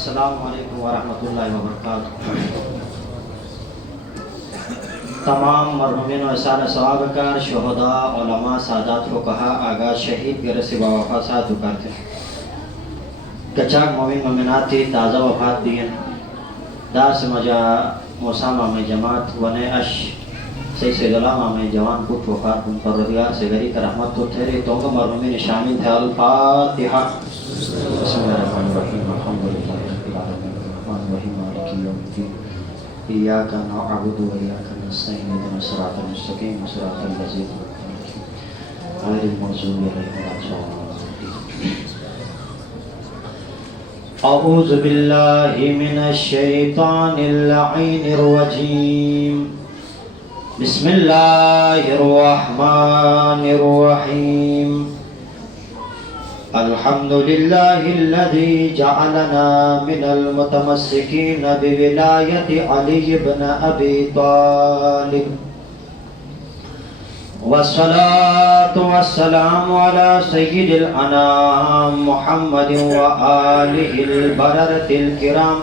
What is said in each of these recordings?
السلام علیکم ورحمۃ اللہ وبرکاتہ۔ تمام مرحومین و احسان ثواب کار شہداء علماء سادات فقہا آغاز شہید گرسی با وفا ساتھ دکارتے کچاک مومن مومناتی تازہ وفات دین داس مجا موسیٰ مامی جماعت ونے اش سید اللہ مامی جوان پوٹ وفات ان پر رضیار سے گری کا رحمت تو تھیرے تونگا مرحومین شامل تھے۔ الفاتحہ۔ بسم اللہ الرحمن الرحیم الحمدللہ رب العالمین الرحمن الرحیم مالک یوم الدین ایاک نعبد و ایاک نستعین اهدنا الصراط المستقیم صراط الذین انعمت علیہم غیر المغضوب علیہم ولا الضالین۔ اعوذ باللہ من الشیطان اللعین الرجیم، بسم اللہ الرحمن الرحیم۔ الحمد للہ الذی جعلنا من المتمسکین بولایت علی بن ابی طالب، والصلاة والسلام على سید الانام محمد وآلہ البررة الکرام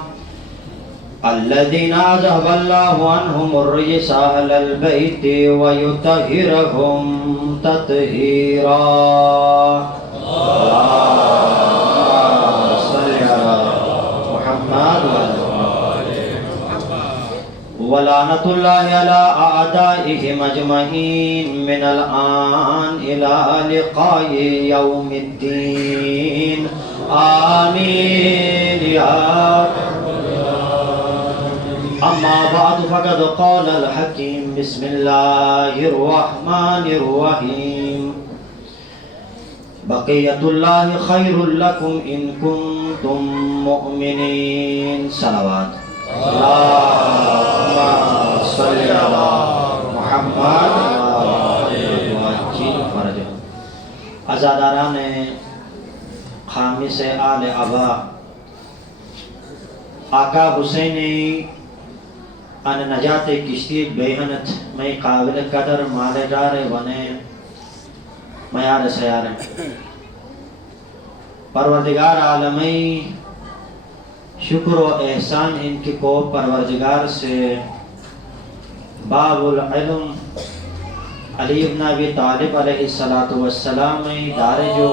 الذین اذهب اللہ عنہم الرجس اہل البیت ویطہرہم تطہیرا۔ ولعنت اللہ علی اعدائہم اجمعین من الآن الى لقاء یوم الدین، آمین یا اما بعد فقد قال الحکیم، بسم اللہ الرحمن الرحیم۔ بقیت اللہ خیر لکم ان کنتم مؤمنین۔ صلوات اللہم صلی علی محمد فرج۔ عزاداران خامس آل ابا آقا حسینی ان نجات کشتی بیہنت میں قابل قدر مالدار بنے میار سیار پروردگار عالمی شکر و احسان ان کی کو پروردگار سے باب العلم علی بن ابی طالب علیہ السلام دار جو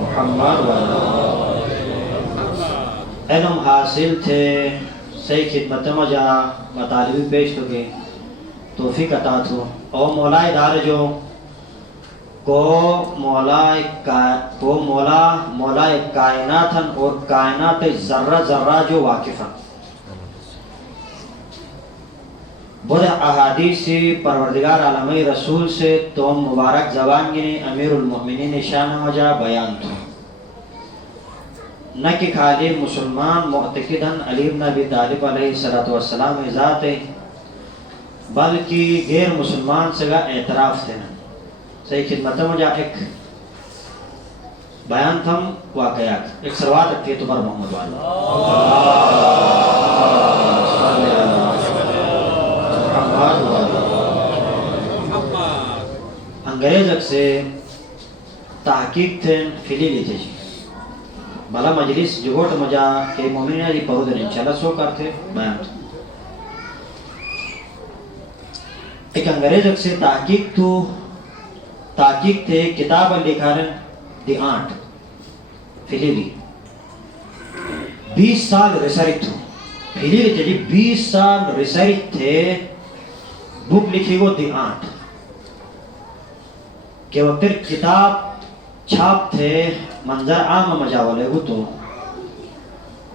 محمد علم حاصل تھے صحیح خدمت مجا مطالبی پیش ہو گئے توفیق عطا تھو او مولائے دار جو کو مولا کائنات اور کائنات ذرہ ذرہ جو واقفہ بڑے احادیثی پروردگار عالمی رسول سے تو مبارک زبان گنے امیر المؤمنین شان وجہ بیان تھو نہ کہ خالی مسلمان معتقدن علی بن ابی طالب علیہ السلام ذات بلکہ غیر مسلمان سے اعتراف تھے نا صحیح خدمت مجھا ایک بیان تھم واقعات ایک سروات رکھتے تو بر محمد والا انگریز اک سے تحقیق تھے فیلی لیتے جی بلا مجلس جگوٹ مجا کہ مومنین دی پہودن انشاءاللہ سو کرتے بیان تھا ایک انگریز اک سے تحقیق تھے کتاب لکھارن دی آنٹ فیلیلی 20 سال ریسرچ تھو فیلیلی چلی 20 سال ریسرچ تھے بک لکھی گو دی آنٹ کہ وقت کتاب چھاپ تھے منظر عام مجاولے گو تو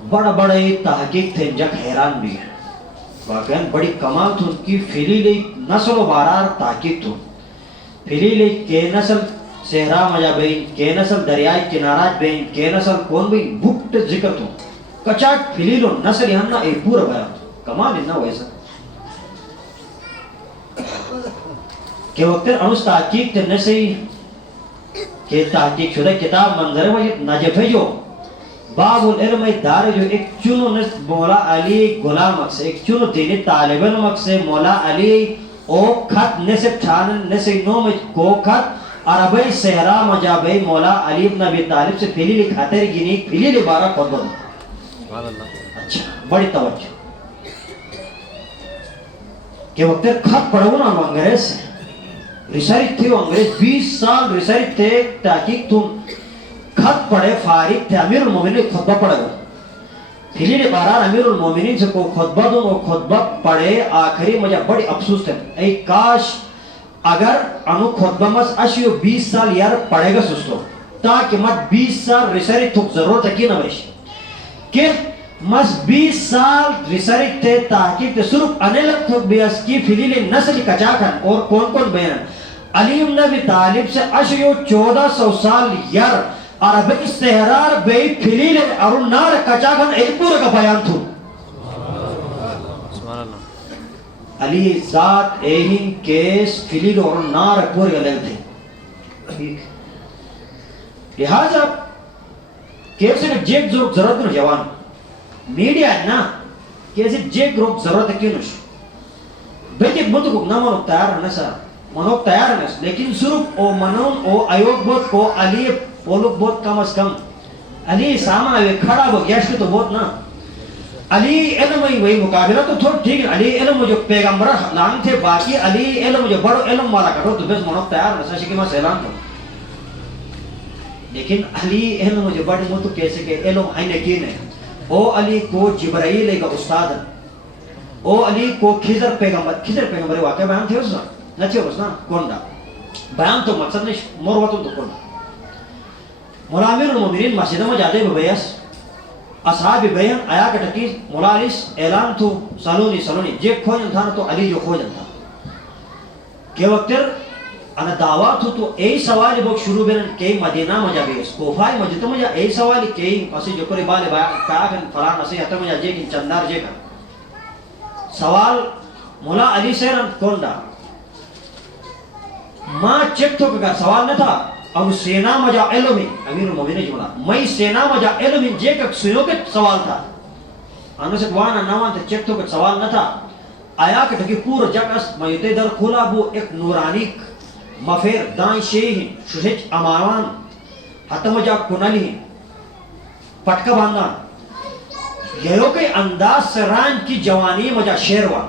بڑا بڑے تحقیق تھے جک حیران بھی ہے واقعاً بڑی کمال تھو کی فیلیلی نسل و بارار تحقیق تھو فیلیلی کے نسل صحرا مجا بین کے نسل دریائی کنارات بین کے نسل کون بین بکت ذکر تھو کچاک فیلیلو نسل یہاں نا ایک پورا بیان تھو کمال انہا ویسا کہ وقت انس تحقیق تھے نسی کہ تحقیق شدہ کتاب منظر وجہ نجف جو باب العلم دار جو ایک چونو مولا علی غلام اکسے ایک چونو دینی طالبان اکسے مولا علی او خط نصف چھانن نصف نو میں کو خط عربی صحرا مجابی مولا علی ابن ابی طالب سے فیلی لکھاتے گینی فیلی لبارہ خود بدو. اچھا بڑی توجہ کہ وقت خط پڑھو نا انگریز سے ریسرچ تھے. انگریز 20 سال ریسرچ تھے تحقیق. تم خط پڑھے فارغ تھے. امیر المومنین خطبہ پڑھے گا فیلی لبارہ امیر المومنین سے کو خطبہ دو. وہ خطبہ پڑھے آخری مجھے بڑی افسوس تھے ای کاش اگر انو خطبہ مس اشیو 20 سال یار پڑھے گا سستو تاکہ مت 20 سال ریسرچ تھک ضرورت ہے کی نہ بیش کہ مس 20 سال ریسرچ تھے تحقیق تھے صرف انیلت تھک بیس کی فلیل نسل کچا کھن اور کون کون بیان علی ابن ابی طالب سے اشیو 1400 سال یار عربی صحرار بے فلیل اور نار کچا کھن ایک پورا کا بیان تھو. علی ذات ایہن کیس فلیل اور نار پورے کا لگ تھے. لہذا کیسے کہ جیک ضرورت نو جوان میڈیا ہے نا کیسے جیک روک ضرورت ہے کیوں نوش بیٹی مدو کو نہ منوک تیار ہے نا سر منوک تیار ہے لیکن صرف او منون او ایوک بہت کو علی پولوک بہت کم از کم علی سامان آئے کھڑا ہو گیشت تو بہت نا علی علم وہی مقابلہ تو تھوڑ ٹھیک ہے. علی علم جو پیغمبر لانگ تھے باقی علی علم جو بڑو علم والا کٹو تو بس منوک تیار ہے ساشی کی ماں سیلان تھا. لیکن علی علم جو بڑی مدو کیسے کہ علم آئین یقین ہے. او علی کو جبرائیل کا استاد او علی کو خضر پیغمبر واقعہ بیان تھے اس نہ چھے اس نا کونڈا بیان تو مقصد نہیں مروتوں تو کونڈا مولا امیر المومنین مسجدہ میں جاتے ببیس اصحاب بیان آیا کٹکی مولا علیس اعلان تو سالونی جیک کھوجن تھا تو علی جو کھوجن تھا کہ وقتر انا دعوات تو ای سوالی بک شروع بیرن کئی مدینہ مجا بیس کوفائی مجھتا مجا ای سوالی کئی اسی جو کری بالے کاغن فلان اسی حتی مجا جیکن چندار جیکن سوال مولا علی سیرن کونڈا ماں چک تو کہ سوال نہ تھا اب سینا مجا علمی امیر المومنین جملہ میں سینا مجا علمی جیکن سنو کے سوال تھا انہوں سے وانا نوان تھا چک تو کہ سوال نہ تھا آیا کہ تکی پور جگ اس میتے در کھولا بو ایک نورانی مفیر دائیں شیئی ہیں شہج اماروان حتم جا کنلی ہیں پٹکا باندان یہو کے انداز سران کی جوانی مجا شیروان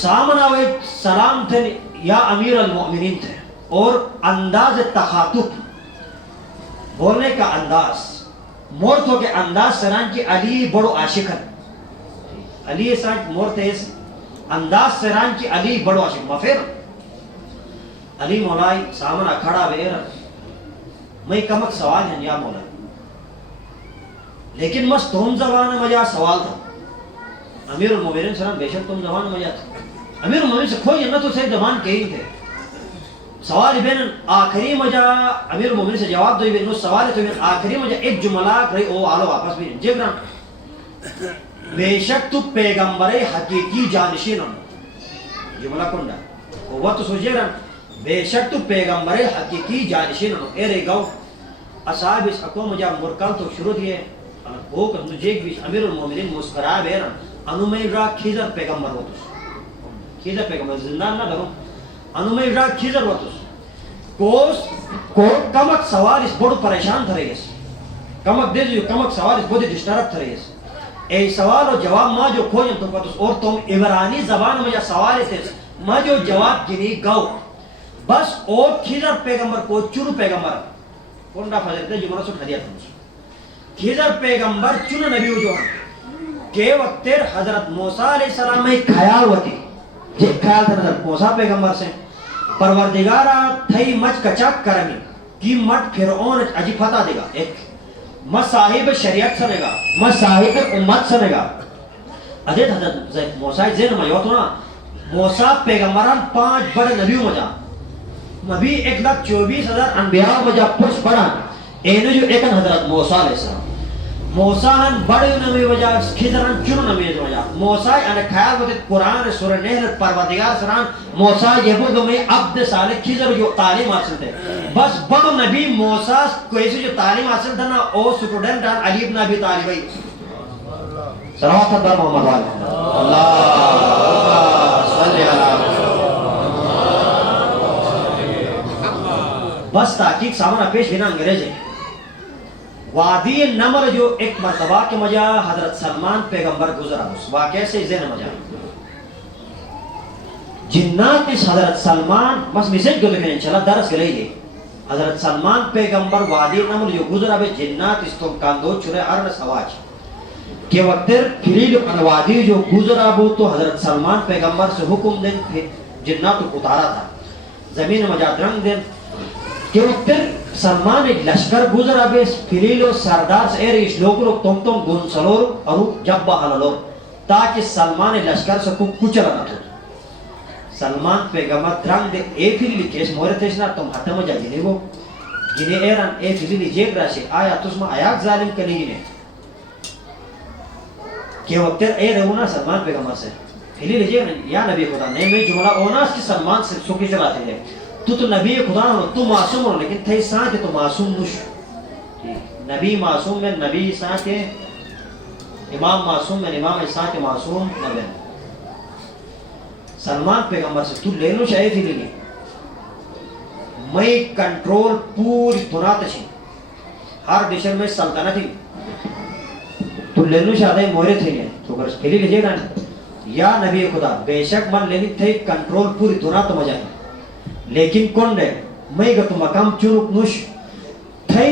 سامنا وے سلام تھے یا امیر المؤمنین تھے اور انداز تخاطب بولنے کا انداز مورتوں کے انداز سران کی علی بڑو عاشقن علی سانچ مورتے اس انداز سران کی علی بڑو عاشق مفیر علی مولائی سامنا کھڑا بیر میں کمک سوال ہیں یا مولائی لیکن مس تم زبان مجا سوال تھا امیر المومنین سلام بے شک تم زبان مجا تھا امیر المومنین سے کھوئی جنہ تو سے زبان کہیں تھے سوال بین آخری مجا امیر المومنین سے جواب دوئی بین سوال تو بین آخری مجا ایک جملہ رہی او آلو واپس بھی جبران بے شک تو پیغمبر حقیقی جانشین ہم جملہ کنڈا وہ تو سوچے رہا بے شک تو پیغمبر حقیقی جانشین ہم اے رے گو اصحاب اس اکو مجا مرکل تو شروع دیئے وہ کہ مجھے بیش امیر المومنین مسکرا بیرا انو میں را کھیزر پیغمبر ہوتوس کھیزر پیغمبر زندان نہ کروں انو میں را کھیزر ہوتوس کو کمک سوال اس بڑو پریشان تھا رہیس کمک دے جو کمک سوال اس بڑی ڈسٹرب تھا رہیس اے سوال و جواب ماں جو کھوجن تو پتوس اور تم عبرانی زبان مجھا سوال تھے ماں جو جواب گنی گو بس او کھیزر پیغمبر کو چورو پیغمبر کونڈا فضلتے جو مرسول حدیث ہمیں کھیزر پیغمبر چون نبیو جو ہم کہ وقت حضرت موسیٰ علیہ السلام میں خیال ہوتی جب خیال تھا حضرت موسیٰ پیغمبر سے پروردگارہ تھئی مچ کچاک کرمی کی مٹ فرعون عجیب فتح دے گا ایک مصاحب شریعت سنے گا مصاحب امت سنے گا حضرت حضرت موسیٰ زین میں یوتو نا موسیٰ پیغمبران 5 بڑے نبیوں مجا نبی 1,24,000 انبیاء مجا پرس پڑا اینو جو ایکن حضرت موسیٰ علیہ السلام موسیٰ ہن بڑے نمی وجہ کھیزران چنو نمی وجہ موسیٰ انہ خیال ہوتے قرآن سورہ نحلت پروردگار سران موسیٰ یہ بودو میں عبد صالح کھیزر جو تعلیم حاصل تھے بس بڑو نبی موسیٰ کوئی سے جو تعلیم حاصل تھا نا او سٹوڈنٹ علی ابن ابی طالبی صلوات اللہ محمد والے اللہ صلی اللہ بس تحقیق سامنا پیش بنا انگریز ہے. وادی نمر جو ایک مرتبہ کے مجا حضرت سلمان پیغمبر گزرا اس واقعے سے ذہن مجا جنات اس حضرت سلمان بس میسج کو دیکھیں انشاءاللہ درس کے لئے حضرت سلمان پیغمبر وادی نمر جو گزرا بے جنات اس تو کاندو چرے ارن سواج کہ وقتر فریل وادی جو گزرا بو تو حضرت سلمان پیغمبر سے حکم دیں جنات کو اتارا تھا زمین مجا درنگ دیں کہ وقتر سلمان ایک لشکر گزرا بے فریل و سردار سے ایر اس لوگ رو تم گن سلور اور جبہ حلالور تاکہ سلمان لشکر سے کچھلا نہ تھو. سلمان پیغمبر درنگ دے اے فریل کیس مورتشنا تم حتم جا جنے گو جنہیں ایران اے فریل جیگ راشی آیا تسمہ آیاک ظالم کنی گنے کہ وقت اے رہونا سلمان پیغمبر سے فریل جیگ یا نبی خدا نہیں میں جملہ اوناس کی سلمان سے سوکی چلاتے ہیں تو نبی خدا ہو تو معصوم ہو لیکن تھے ساتھ تو معصوم نش نبی معصوم میں نبی ساتھ امام معصوم میں امام ساتھ معصوم نبی سلمان پیغمبر سے تو لے لو شاہی تھی لگی میں کنٹرول پوری دنیا تشی ہر دیشن میں سلطنت تھی تو لے لو شاہدہ مورے تھے گئے تو اگر پھیلی لیجئے گا یا نبی خدا بے شک من لینی تھے کنٹرول پوری دنیا تو مجھے لیکن کون دے میں گا تو مقام چونک نوش تھے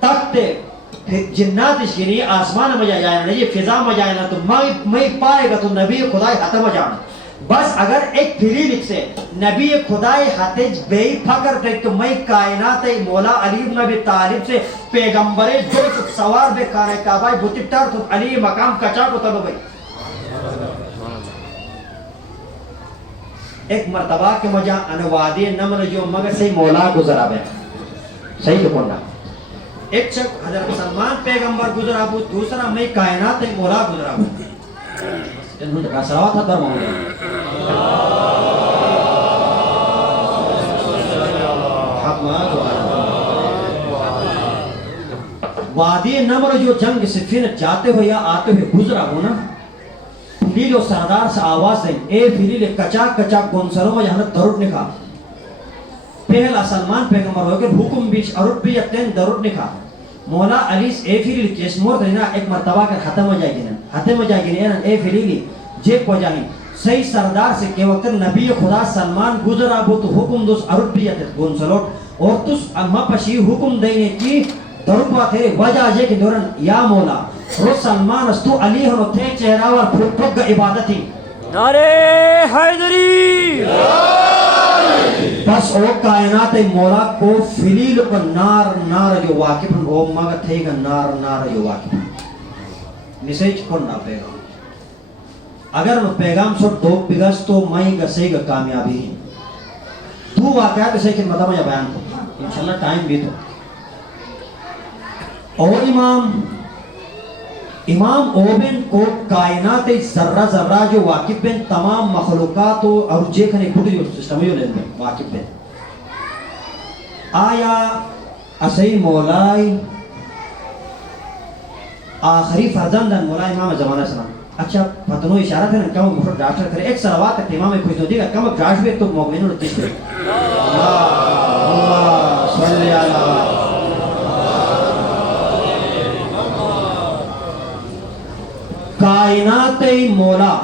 تکتے جنات اس گنی آسمان مجھے جائے نا یہ فضا مجھے جائے نا تو میں پائے گا تو نبی خدا ختم جانا بس اگر ایک پھری لکھ سے نبی خدای حتیج بے فکر تھے کہ میں کائنات مولا علی بن ابی طالب سے پیغمبر جو سوار بے کانے کعبہ بوتیٹر تو علی مقام کچا کو تلو بھئی ایک مرتبہ کے مجا انوادی نمر جو مگر صحیح مولا گزرا بے صحیح تو کونڈا ایک شک حضرت سلمان پیغمبر گزرا بو دوسرا میں کائنات مولا گزرا بو انہوں نے کہا سراوات تھا در مولا وادی نمر جو جنگ صفین جاتے ہوئے یا آتے ہوئے گزرا ہونا فلیل و سردار سے آواز دیں اے فلیل کچا کچا گنسروں میں یہاں درود نکھا پہلا سلمان پیغمبر ہوئے کہ حکم بیچ ارد بھی اتین درود نکھا مولا علیس اے فلیل کیس مورد دینا ایک مرتبہ کر ختم ہو جائے گی اے فلیلی جیب ہو جائیں صحیح سردار سے کہ وقت نبی خدا سلمان گزرا بو تو حکم دوس ارد بھی اتین گنسلوٹ اور تس اما پشی حکم دینے کی درود تیرے وجہ آجے کہ دورن یا مولا رو سلمان استو علی ہنو تھے چہرہ اور پھٹک عبادت ہی نعرے حیدری بس او کائنات مولا کو فلیل کو نار جو واقف ہیں او مگا تھے گا نار جو واقف ہیں میسیج کرنا پیغام اگر میں پیغام سو دو بگس تو میں گسے گا کامیابی ہیں دو واقعات اسے کہ مدہ میں بیان کو انشاءاللہ ٹائم بھی تو اور امام اوبن کو کائنات ذرہ ذرہ جو واقف بین تمام مخلوقات اور جے کھنے کھوٹی جو سسٹم جو لیں بین واقف بین آیا اسی مولائی آخری فرزندن مولا امام زمانہ سلام اچھا فتنو اشارت ہے نا کم مفرد ڈاکٹر کرے ایک سلوات تک امام کوئی تو دیگا کم گراش بھی تو مومنون رتش بھی اللہ صلی اللہ کائنات مولا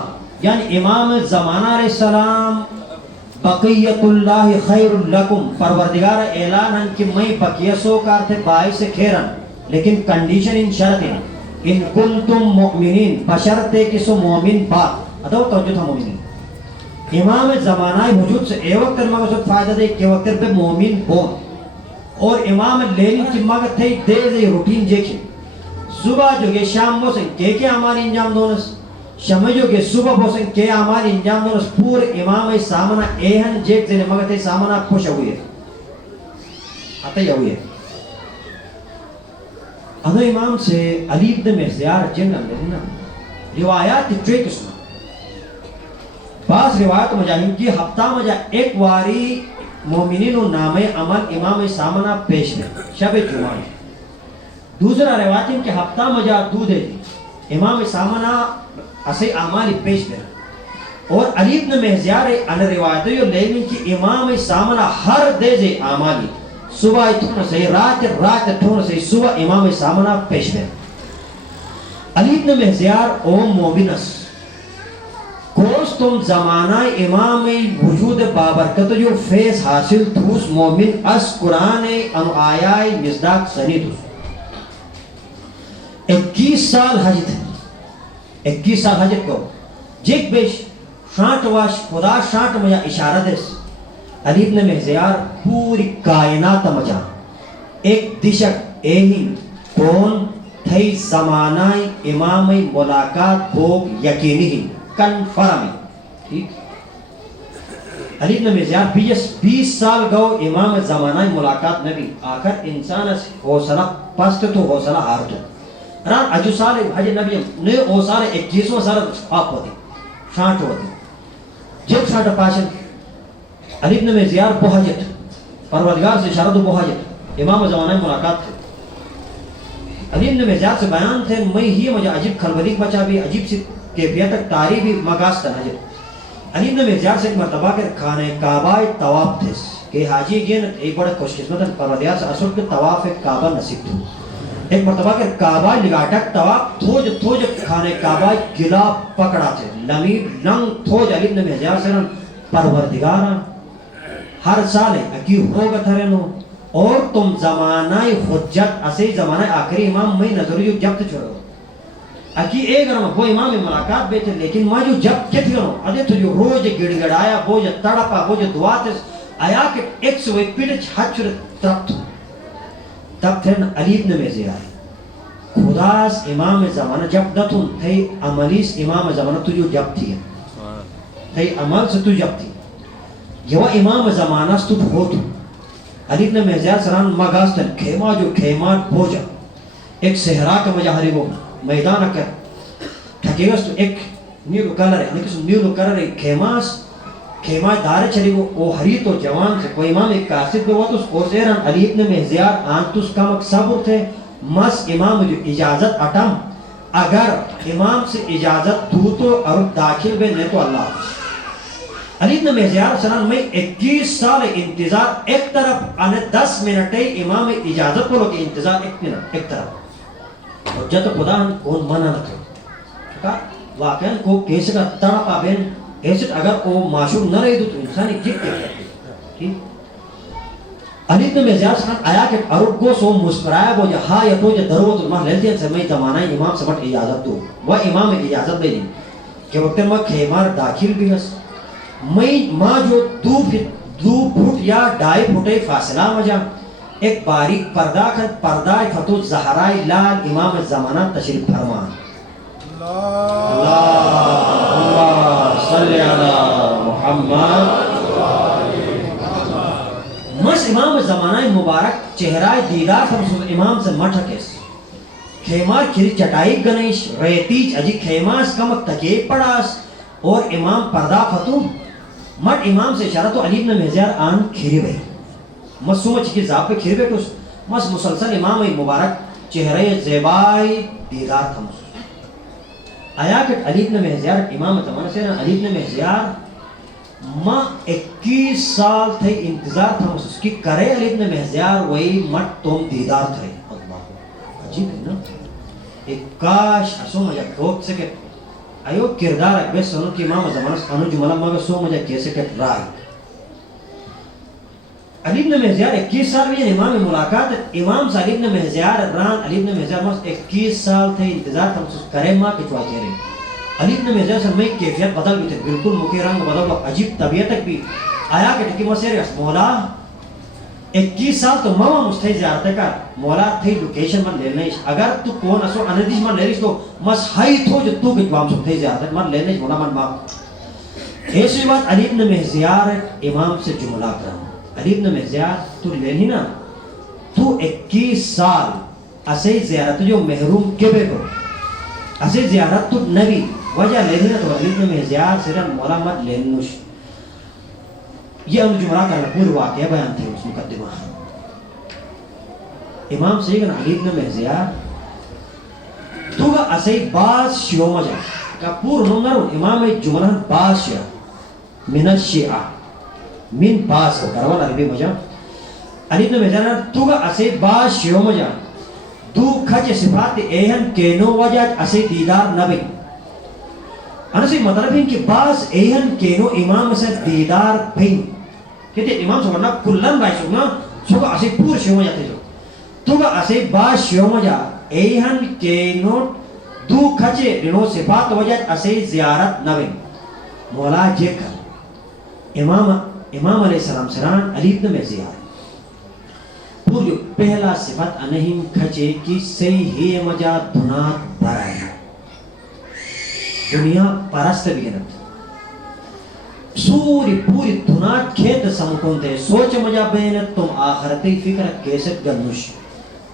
یعنی امام زمانہ علیہ السلام بقیت اللہ خیر لکم پروردگار اعلان ہے کہ میں بقیہ سو کار تھے باعث خیرن لیکن کنڈیشن ان شرط ہے ان کنتم مؤمنین بشرتے کسو مومن بات ادھو توجہ تھا مومنین امام زمانہ وجود سے اے وقت مقصد فائدہ دے کہ وقت پہ مومن بون اور امام لیل کی مگت تھے دے دے روٹین جیکھیں صبح جو کہ شام بوسن کے ہماری انجام دونس شمع جو کہ صبح بوسن کے ہماری انجام دونس پور امام سامنا ایہن جیک دینے مگتے سامنا پوشا ہوئی ہے آتے یا ہوئی ہے انہو امام سے علی ابن مرزیار جنگل لینا روایات کی ٹریک سنا بعض روایت مجاہم کی ہفتہ مجا ایک واری مومنین و نام عمل امام سامنا پیش ہے شب جمعہ دوسرا روایت ان کے ہفتہ مجا دو دے دی امام سامنا اسے اعمال پیش کر اور علی ابن مہزیار ان روایتوں لیکن کہ امام سامنا ہر دے دے اعمالی صبح تھون سے رات تھون سے صبح امام سامنا پیش میں علی ابن مہزیار او مومنس کوس تم زمانہ امام وجود بابرکت جو فیض حاصل تھوس مومن اس قرآن ان آیائی مزداق سنی تھوس 21 سال حج تھے 21 سال حج کو جیک بیش شانٹ واش خدا شانٹ مجا اشارہ دیس علی ابن مہزیار پوری کائنات مجا ایک دشک ایہی کون تھئی زمانہ امام ملاقات بھوگ یقینی ہی کنفرم ٹھیک علی ابن مہزیار 20 سال گو امام زمانہ ملاقات نبی آخر انسان اس حوصلہ پست تو حوصلہ ہار تو ران اجو سال حج نبی نے او سال 21 سال آپ ہوتی شانٹ ہوتی جب شانٹ پاشن علی ابن مہزیار بہجت پروردگار سے اشارہ تو بہجت امام زمانہ ملاقات تھے علی ابن مہزیار سے بیان تھے میں ہی مجھے عجیب کھلبلی بچا بھی عجیب سی کیفیت تاری بھی مگاز تن حجت علی ابن مہزیار سے ایک مرتبہ کے کھانے کعبہ طواف تھے کہ حاجی گین ایک بڑا خوش قسمت پروردگار سے اصل کے طواف کعبہ نصیب تھو ایک مرتبہ کے کعبہ لگاٹک طواف تھوج کھانے کعبہ گلا پکڑا تھے لمید لنگ تھوج علی ابن مہزیار سے پروردگارا ہر سال اکی ہوگا تھرنو اور تم زمانہ حجت اسے زمانہ آخری امام میں نظریو جبت چھوڑو اکی ایک رہا وہ امام ملاقات بیٹھے لیکن ماں جو جب کت گرو ادھے تو جو روج گڑ گڑایا بوجھ تڑپا بوجھ دعاتس آیا کہ ایک سو ایک پیڑچ حج چھوڑ ترپت تب تھرن علی ابن مہزیار خداس امام زمانہ جب دتون تھے عملیس امام زمانہ تجھو جب تھی تھے عمل سے تو جب تھی یہ امام زمانہ ستو بھوتو علی ابن مہزیار سران مگاستن خیمہ جو خیمات بوجھا ایک صحرا کا مجاہری وہ میدان کر ٹھکے گا ایک نیلو کلر ہے یعنی کہ نیلو کلر ہے خیمہ دار چلی وہ ہری تو جوان سے کوئی امام ایک قاصد پہ ہوا تو اس سیران علی ابن مہزیار آنتوس کمک صبر تھے مس امام جو اجازت اٹم اگر امام سے اجازت دو تو اور داخل بے نہیں تو اللہ علی ابن مہزیار سنان میں 21 سال انتظار ایک طرف آنے 10 منٹ امام اجازت کو لوگ انتظار ایک طرف حجت خدا کون منع نہ واقعاً کو کیسے کا تڑپا بین ایسے اگر وہ معشوق نہ رہی تو انسانی جت کے کرتے علی ابن مہزیار سنان آیا کہ ارد کو سو مسکرایا وہ جہاں یا تو جہ دروت الماء لیلتین سے میں زمانہ امام سے بٹ اجازت دو وہ امام اجازت دے دی کہ وقت میں خیمار داخل بھی ہس میں ماں جو دو پھٹ یا 2.5 فٹ فاصلہ مجا ایک باریک پردہ کھن پردہ فتو زہرائی لال امام زمانہ تشریف فرمان اللہ صلی علی محمد مس امام زمانہ مبارک چہرہ دیدار فرسول امام سے مٹھکس خیمار کھری چٹائی گنیش ریتیج اجی خیماس کمک تکیب پڑاس اور امام پردہ فتو مٹ امام سے اشارہ تو علی ابن مہزیار آن کھیری بھئی مسومہ چکی زاب پہ کھیری بیٹھوس مس مسلسل امام مبارک چہرہ زیبائی دیدار تھا مسوس آیا کہ علی ابن مہزیار امام زمانہ سے علی ابن مہزیار ماں 21 سال تھے انتظار تھا مسوس کی کرے علی ابن مہزیار وہی مٹ تم دیدار تھے عجیب ہے نا ایک کاش اسو مجھا ٹھوک سکے ایو کردار اکبر سنو کی امام زمانہ سنو جملہ مگا سو مجھا کیسے کٹ رائے علی ابن مہزیار 21 سال بھی امام ملاقات امام سے علی ابن مہزیار ران علی ابن مہزیار مست 21 سال تھے انتظار تھا مسوس کرے ماں کچوا چہرے علی ابن مہزیار سے میں کیفیت بدل بھی تھے بالکل مکی رنگ بدل بھی عجیب طبیعت تک بھی آیا کہ ٹکی مسیر مولا 21 سال تو ماما مستحی زیارت کر مولا تھی لوکیشن من لینے اگر تو کون اسو اندیش من لینے تو مس ہائی تھو جو تو کچوام سکتے زیارت من لینے مولا من ماں ایسی بات علی ابن مہزیار امام سے جملہ کرنا علی ابن مہزیار تو لینی نا تو 21 سال اسے زیارت جو محروم کے بے کو اسے زیارت تو نبی وجہ لینی نا تو علی ابن مہزیار سے مولا مت لینوش یہ ہم جمعہ کرنا پوری واقعہ بیان تھی اس مقدمہ امام سیدن علی ابن مہزیار تو گا اسے باز شیعہ مجا کا پور نمبرون امام جمعہ باز شیعہ من الشیعہ من باز ہو کروان عربی مجا علی ابن مهزار توگا اسے با شیوم جا دو کھچ صفات ایہن کینو وجہ اسے دیدار نبی انسی مطلب ہے کہ بعض ایہن کینو امام سے دیدار بھئی کہتے امام سے ورنہ کلن بائی سکنا سوگا اسے پور شیوم جاتے جو توگا اسے با شیوم جا ایہن کینو دو کھچے رنو صفات وجہ اسے زیارت نبی مولا جیکر امام علیہ السلام سران علی ابن مهزار پور جو پہلا صفت انہیم کھچے کی صحیح مجا دنات برائی دنیا پرست بینت سوری پوری دنات کھیت سمکن تے سوچ مجا بینت تم آخرتی فکر کیسٹ گنوش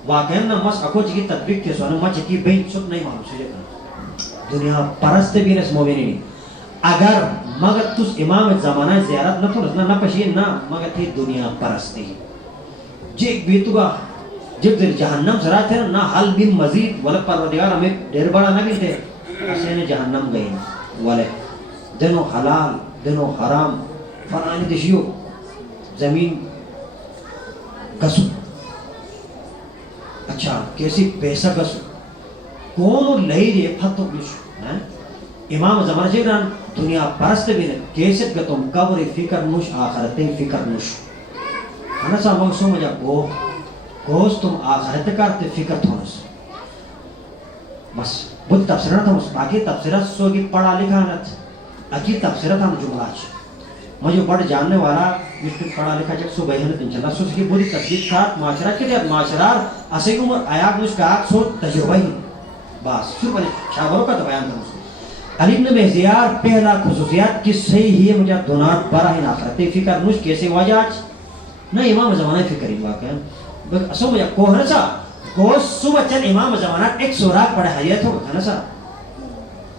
واقعی نا مس اکو چکی تطبیق کے سوانا مچ کی بین سک نہیں معلوم سجے کرنا دنیا پرست بینت مومنی نہیں اگر مگر تس امام زمانہ زیارت نہ تھو نہ پشین نہ مگر تھی دنیا پرستی جیک بیتو گا جب در جہنم سرا تھے نہ حل بیم مزید ولد پروردگار ہمیں دیر بڑا نہ بھی تھے اسے جہنم گئے ولد دنو حلال دنو حرام فرانی دشیو زمین گسو اچھا کیسی پیسہ گسو کون لئی دے پھتو گشو امام زمان جگران دنیا پرست بھی رہے کیسے کہ تم قبر فکر نوش آخرت فکر نوش ہنا سا مغسو مجا گوز تم آخرت کرتے فکر تھونس بس بدھ تفسیرات ہم اس باقی تفسیرات سو کی پڑھا لکھا نت اکی تفسیرات ہم جملاج مجھے بڑھ جاننے والا مشکل پڑھا لکھا جب سو بہنت انشاءاللہ سو سکی بدھ تصدیق کھات معاشرات کے لئے معاشرار اسے عمر آیات نوش کا آگ سو تجربہ ہی بس سو پہلے شاوروں کا بیان تھا علی ابن مهزار پہلا خصوصیات کس سے ہی مجھے دونات براہین آخرتی فکر نوش کیسے واجاج نہ امام زمانہ فکر ہی واقعا اصلا مجھے کوہ نسا کوہ صبح چل امام زمانہ ایک سوراک پڑھے حریت ہوگا نسا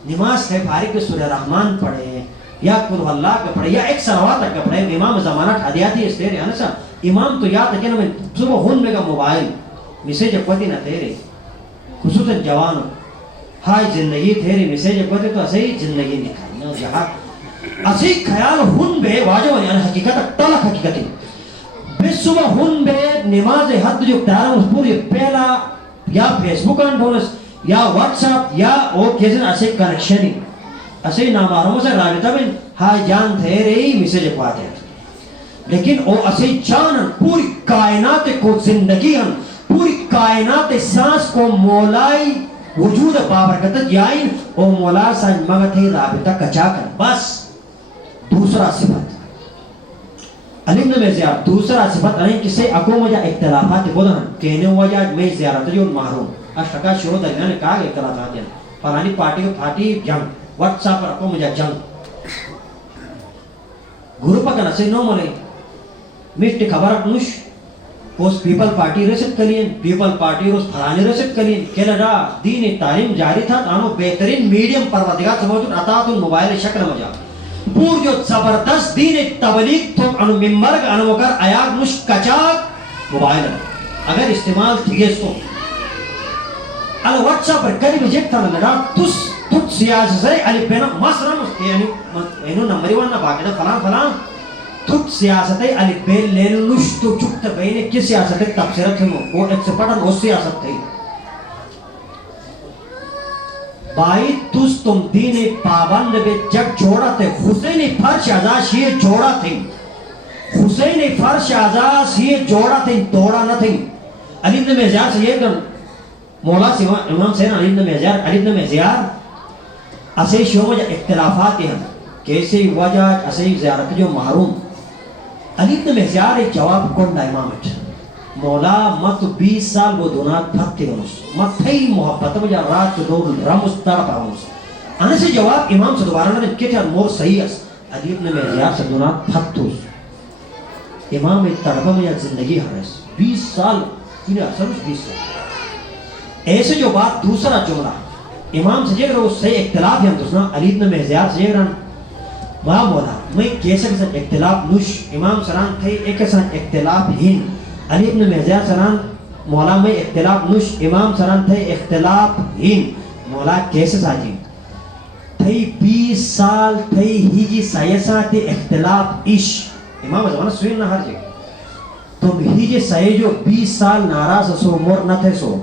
نماز سے فارغ کے سورہ رحمان پڑھے یا قل اللہ کے پڑھے یا ایک سلوات تک پڑھے امام زمانہ حدیاتی اس تیرے نسا امام تو یاد ہے کہ میں صبح ہون میں کا موبائل میسیج اپوتی نہ تیرے خصوصا جوانوں ہائی زندگی تیری میسیج اپوتی تو اسے زندگی نکھائینا جہاں اسے خیال ہون بے واجب یعنی حقیقت طلق حقیقتی بے صبح ہون بے نماز حد جو دارا اس پوری پہلا یا فیس بک انٹھونس یا واٹس اپ یا او کیسن اسے کنیکشنی اسے ناماروں سے رابطہ میں ہائی جان تیرے ہی میسیج اپواتے ہیں لیکن او اسے جانن پوری کائنات کو زندگی ہم پوری کائنات سانس کو مولائی وجود بابرکتت یائن او مولا سان مگت ہے رابطہ کچا کر بس دوسرا صفت علی ابن مهزار دوسرا صفت انہیں کسے اکو مجھا اختلافات بودن کہنے وجہ میں زیارت جو محروم اشتکا شروع درمیان نے کہا کہ اختلافات ہیں پرانی پارٹی کو پارٹی جنگ وقت سا پر اکو مجھا جنگ گروپا کا نسے نو ملے مشتی خبر اکنوش اس پیپل پارٹی رسد کلین پیپل پارٹی روز پھرانی رسد کلین کہلا را دین تعلیم جاری تھا تانو بہترین میڈیم پروردگار سمجھون اطاعت الموبائل شکل مجھا پور جو زبردست دین تبلیغ تو انو ممبرگ انو مکر آیات مش کچاک موبائل اگر استعمال تھیس تو علی واٹس اپ پر کلی بجیک تھا لگا تُت سیاسی سے علی پینا مصرم یعنی اینو نمبری وانا باقی فلان فلان تُت سیاست ہے علی پین لینوش تو چکت بینے کس سیاست ہے تفسیرت ہے وہ ایکسپرٹن اس سیاست ہے بائی توس تم دین پابند بے جب جوڑا تھے حسین فرش ازاش یہ جوڑا تھے حسین فرش ازاش یہ جوڑا تھے توڑا نہ تھے علی ابن مهزار سے یہ مولا امام سین علی ابن مهزار اسے شومج اختلافات ہیں کیسے وجہ اسے زیارت جو محروم علی ابن مهزار ایک جواب کنڈا امامت مولا مت 20 سال وہ دونات پھتے ہونس مت تھی محبت مجھا رات دور رمس طرف ہونس انا سے جواب امام سے دوبارہ نے کہتے ہیں مور صحیح ہے علی ابن مهزار سے دونات پھتوس امام تڑپا مجھا زندگی حرس 20 سال انہیں اثر 20 سال ایسے جو بات دوسرا جملہ امام سے جگر وہ صحیح اختلاف ہیں دوسنا علی ابن مهزار سے جگران وہاں مولا میں کیسے کسان اختلاف نوش امام سلام تھے ایک کسان اختلاف ہین علی ابن مهزار سلام مولا میں اختلاف نوش امام سلام تھے اختلاف ہین مولا کیسے ساجیں تھے 20 سال تھے ہی جی سائیسات اختلاف عش امام زمانہ سوین نہ ہر جگہ تو ہی سہے جو 20 سال ناراض سو مور نہ تھے سو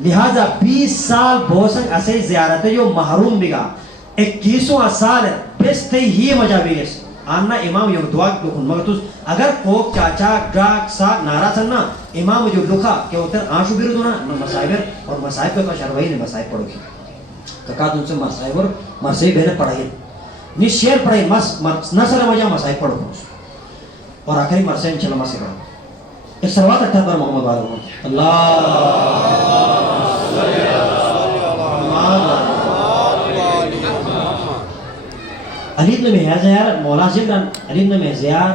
لہذا 20 سال بوسنگ اسے زیارت جو محروم بگا 21واں سال بس تھے ہی مجا بیس آنا امام یوم دعا کو خون مگر اگر کوک چاچا ڈراک سا ناراض نا امام جو لکھا کہ اتر آنشو بیرو دونا مسائبر اور مسائب کو شروعی نے مسائب پڑھو کی کہا تم سے مسائب اور مرسی بہنے پڑھائی نی شیر پڑھائی نصر مجا مسائب پڑھو اور آخری مرسی انشاءاللہ مسئلہ کرو ایک سروات اٹھا پر محمد بارو علی ابن مہزیار مولا جلدن علی ابن مہزیار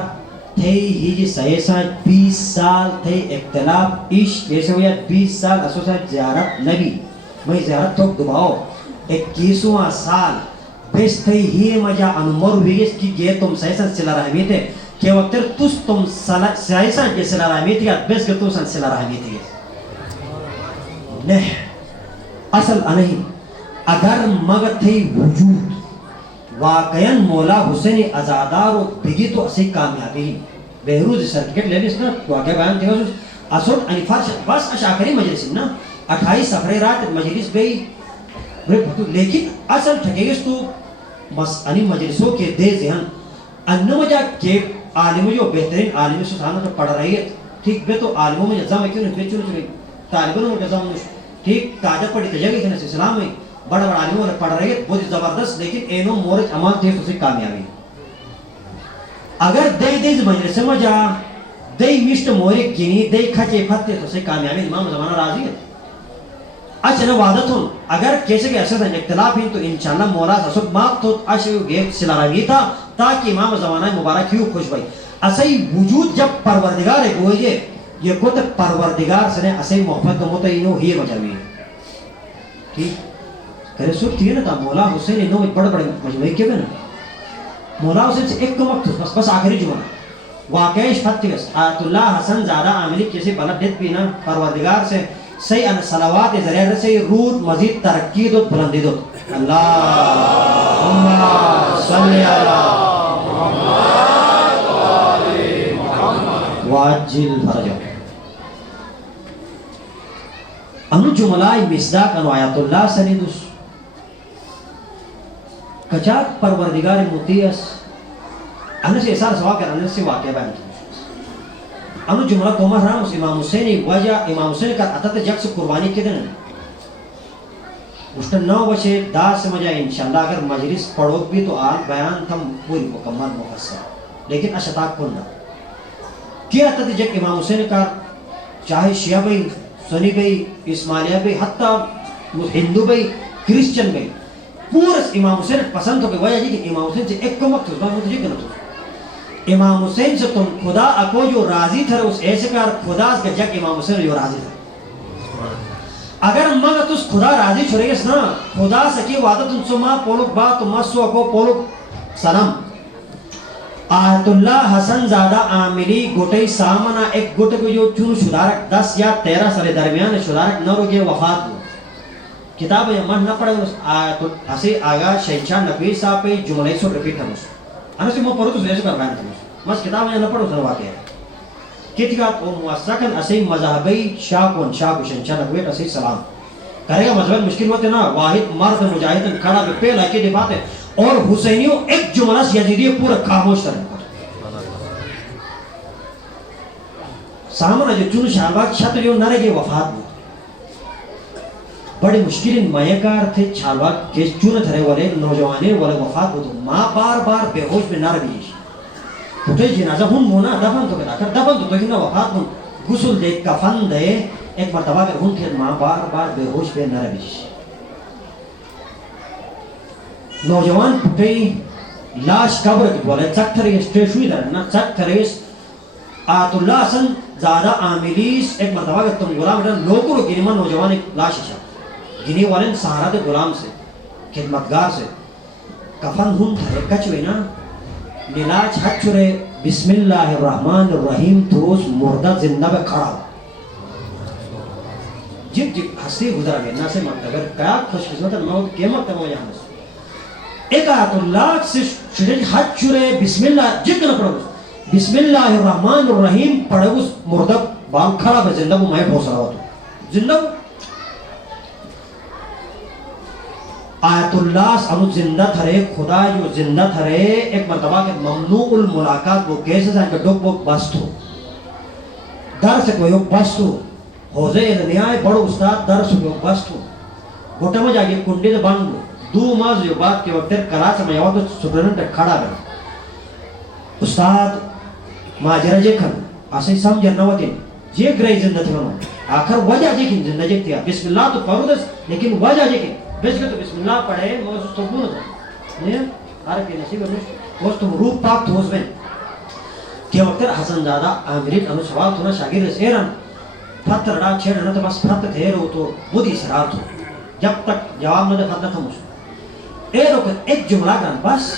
تھے ہی جی سیسان 20 سال تھے اختلاف عشق جیسے ہویا 20 سال اسوسا زیارت نبی میں زیارت تھوک دباؤ 21واں سال بس تھے ہی مجا انمور ہوئیس کی گئے تم سیسان سلا رحمیت ہے کہ وقت تس تم سیسان کے سلا رحمیت ہے بس کہ تم سلا رحمیت ہے نہیں اصل انہی اگر مگر تھے وجود واقعاً مولا حسین ازادار و بگی تو اسی کامیابی بہروز سرٹیفکیٹ لے لیس نا واقعہ بیان دیگا سوچ اصول انی فارش بس اشاکری مجلس نا 28 سفر رات مجلس بئی لیکن اصل ٹھکیگس تو انی مجلسوں کے دے ذہن انو مجا کہ عالم جو بہترین عالم سبحانہ تو پڑھ رہی ہے ٹھیک بے تو عالموں میں جزا میں کیوں نہیں بیچو نہیں طالبوں میں جزا میں ٹھیک تاجہ پڑھی تجاگی تھے اسلام میں بڑا بڑا عالموں نے پڑھ رہے ہیں بہت زبردست لیکن اینو مورج امان تھے تو سے کامیابی اگر دے مجلس مجا دے مشت مورک گینی دے کھچے پھتے تو سے کامیابی امام زمانہ راضی ہے اچھا نا وعدت ہوں اگر کیسے کہ ایسا اختلاف ہیں تو انشاءاللہ مولا سسک ماپ تو اشیو گیب سلا رہی تھا تاکہ امام زمانہ مبارک کیوں خوش بھائی اسی وجود جب پروردگار ہے گوئے یہ کو تک پروردگار سے نے اسی محبت کا متعینو ہی مجاوی ہے ٹھیک کرے سوچ تھی نا تا مولا حسین انہوں بڑے بڑے مجموعی کیوں نا مولا حسین سے ایک کمک تھا بس آخری جمعہ واقعی شفت تھی بس آیت اللہ حسن زیادہ عاملی کسی بلد دیت بھی نا پروردگار سے سی ان صلوات ذریعہ رسے رود مزید ترقی دو بلندی دو اللہم صلی اللہ واجل فرجو انو جملائی مصداق انو آیت اللہ سنیدوس کچاک پروردگار مطیعس انو سے اثار سوا کر انو سے واقعہ بیان کی انو جملہ کومہ رہا اس امام حسین وجہ امام حسین کا عطت جگ سے قربانی کے دن مشتر 9 بچے 10 سے مجھا انشاءاللہ اگر مجلس پڑھو بھی تو آن بیان تم پوری مکمل مفصل لیکن اشتاق کننا کیا عطت جگ امام حسین کا چاہے شیعہ بھی سنی بھی اسماعیلیہ بھی حتی ہندو بھی کرسچن بھی پورس امام حسین پسند ہو کہ وجہ جی کہ امام حسین سے ایک کم وقت اس بات مجھے کرنا تو امام حسین سے تم خدا اکو جو راضی تھا اس ایسے کار خدا اس کا جگ امام حسین جو راضی تھا اگر مگا تو اس خدا راضی چھوڑے گے نا خدا سکی وعدہ تم سما پولک با تم مسو اکو پولک سلام آیت اللہ حسن زادہ عاملی گوٹے سامنا ایک گوٹے کو جو چون شدارک 10 یا 13 سال درمیان شدارک نہ روگے وفات ہو کتاب یہ من نہ پڑھے اسے آگا شہنشاہ نقوی صاحب پہ جملے سو رفیق تھا مجھ انا سے میں پڑھو تو ایسے کر بیان تھا مجھ کتاب یہ نہ پڑھو سنو واقعہ کتکات او موسیقن اسے مذہبی شاہ کون شاہ کو شہنشاہ نقوی اسے سلام کرے گا مذہب مشکل ہوتے نا واحد مرد مجاہدن کھڑا بھی پہلا کے دفاعتے اور حسینیوں ایک جملہ یزیدی پورا خاموش کرنے سامنا جو چون شہباگ چھتریوں نہ رہے وفات بود بڑے مشکل مایکار تھے چھالواگ کے چون تھرے والے نوجوانے والے وفات بود ماں بار بار بے ہوش میں نہ رہیش پھٹے جنازہ ہن مونا دفن تو کہتا کر دفن تو ہی نہ وفات ہن گسل دے کفن دے ایک مرتبہ کر ہن تھے ماں بار بار بے ہوش میں نہ رہیش نوجوان پھٹے لاش قبر کے بولے چک تھرے اسٹریش ہوئی در نا چک تھرے آیت اللہ حسن زادہ عاملیس ایک مرتبہ کہ تم غلام رہا لوگوں رو گنی من نوجوان ایک لاش شاہ گنی والن سہارا دے غلام سے خدمتگار سے کفن ہن تھرے کچوے نا نلاج حد چھرے بسم اللہ الرحمن الرحیم تروس مردہ زندہ بے کھڑا جب ہستی گزرا گئے نا سے مقتبر کیا خوش قسمت ہے موت قیمت ہے وہ یہاں سے ایک آیت اللہ سے شجج حد چھرے بسم اللہ جب نہ پڑھو بسم اللہ الرحمن الرحیم پڑھے اس مردب بال کھڑا بے زندہ کو میں بہت سارا ہوتا زندہ آیت اللہ انو زندہ تھرے خدا جو زندہ تھرے ایک مرتبہ کے ممنوع الملاقات وہ کیسے سان کے ڈوک بوک بستو در سے کوئی بستو حوزے علمیاء بڑو استاد در سے کوئی بستو گھٹا میں جاگے کنڈے دے بانگو دو ماز جو بات کے وقت کلا سے میں یاد تو سپرنٹ کھڑا گیا استاد ماجرہ جے کھن آسے سمجھا نواتین جے گرئی زندہ تھی منو آخر وجہ جے کن زندہ جے تھیا بسم اللہ تو فرود ہے لیکن وجہ جے کن بس کے تو بسم اللہ پڑھے موسیقی تو گونہ تھا نہیں آرہ کے نصیب ہے موسیقی تو روح پاک تو اس میں کہ وقت حسن زادہ آمریت انو سوال تو نا شاگیر اس ایران پھت رڑا چھیڑ رہا تو بس پھت تھے رو تو بودی سرار تھو جب تک جواب نہ دے پھت نہ تھا موسیقی اے رو کر ایک جملہ گران بس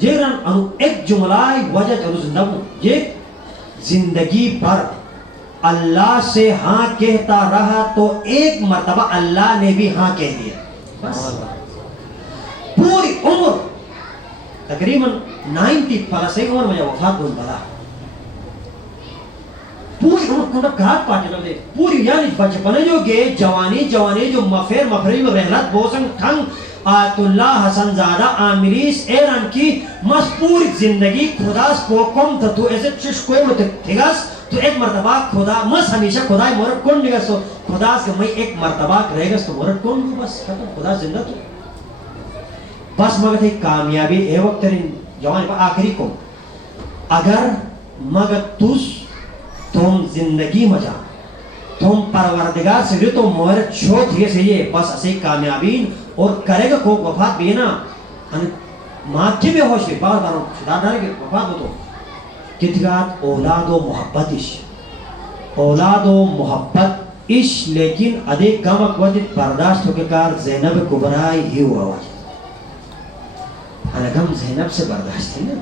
جیران انو ایک جملہ وجہ انو زندہ ہوں یہ زندگی پر اللہ سے ہاں کہتا رہا تو ایک مرتبہ اللہ نے بھی ہاں کہہ دیا بس پوری عمر تقریباً 90 پلس ایک عمر میں وفات بول بلا پوری عمر کنڈا کہات پاتے لگے پوری یعنی بچپنے جو گئے جوانی جو مفری میں رحلت بوسنگ تھنگ آیت اللہ حسن زادہ آمریس ایران کی مس پوری زندگی خداس پوکم تھا تو ایسے چشکوئے میں تھگاس تو ایک مرتبہ خدا مس ہمیشہ خدای مورد کون نگا سو خداس کہ میں ایک مرتبہ رہے گا تو مورد کون گو بس خدا زندہ تو بس مگر تھی کامیابی اے وقت ترین جوانی پر آخری کو اگر مگر تم زندگی مجا تم پروردگار سے جو تو مورد چھوٹ یہ سے یہ بس اسے کامیابین اور کرے گا کو وفات بھی نا ماتھی میں ہوش بھی بار بار خدا ڈالے گے وفات ہو تو کتگات اولاد و محبت اش لیکن ادھے کم اقوات برداشت ہو کے کار زینب کبرائی ہی ہوا واجد انا گم زینب سے برداشت ہے نا